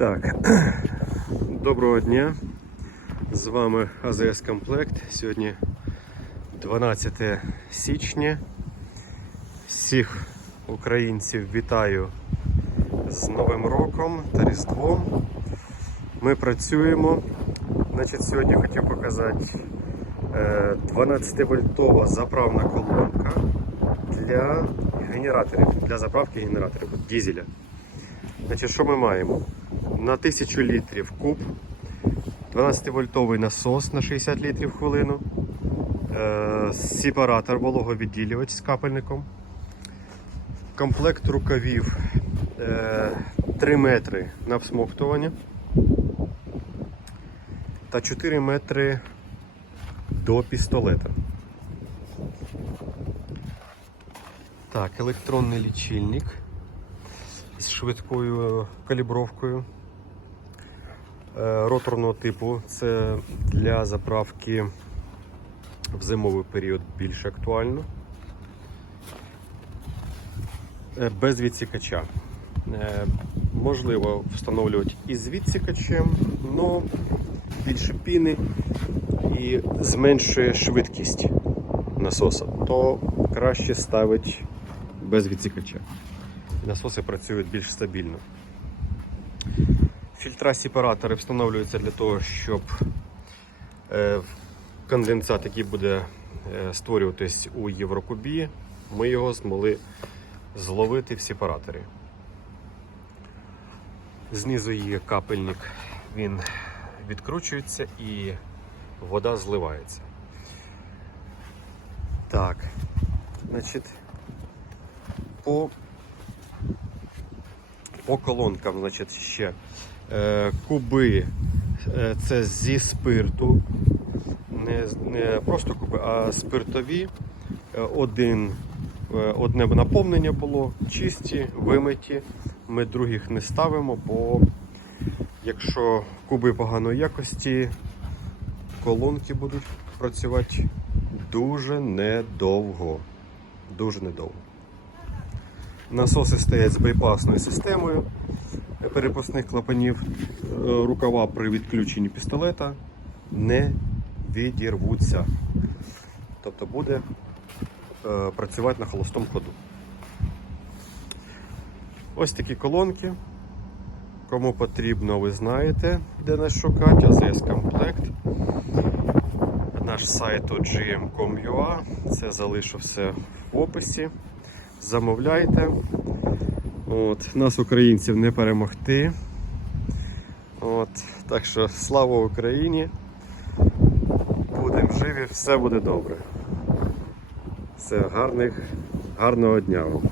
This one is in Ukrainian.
Так, доброго дня. З вами АЗС Комплект. Сьогодні 12 січня. Всіх українців вітаю з Новим роком та Різдвом. Ми працюємо. Значить, сьогодні хотів показати 12-вольтова заправна колонка для генераторів, для заправки генераторів дізеля. Значить, що ми маємо? На 1000 літрів куб, 12-вольтовий насос на 60 літрів хвилину, е, сепаратор вологовідділювач з капельником, комплект рукавів е, 3 метри на всмоктування та 4 метри до пістолета. Так, електронний лічильник з швидкою калібровкою е, роторного типу. Це для заправки в зимовий період більш актуально. Е, Без відсікача. Е, Можливо встановлювати із відсікачем, але більше піни і зменшує швидкість насоса, то краще ставить без відсікача. Насоси працюють більш стабільно. Фільтра сепаратори встановлюються для того, щоб е, конденсат, який буде е, створюватись у Єврокубі, ми його змогли зловити в сепараторі. Знизу є капельник, він відкручується і вода зливається. Так, значить, по по колонкам, значить, ще е, куби е, це зі спирту. Не, не просто куби, а спиртові. Е, один, е, одне наповнення було, чисті, вимиті. Ми других не ставимо, бо якщо куби поганої якості, колонки будуть працювати дуже недовго. Дуже недовго. Насоси стоять з байпасною системою перепускних клапанів. Е, Рукава при відключенні пістолета не відірвуться. Тобто буде е, працювати на холостому ходу. Ось такі колонки. Кому потрібно, ви знаєте, де нас шукати, АЗС Комплект. Наш сайт gm.com.ua. Це залишу все в описі. Замовляйте. От, Нас, українців, не перемогти. От, Так що слава Україні! Будемо живі, все буде добре. Все, гарних, гарного дня вам.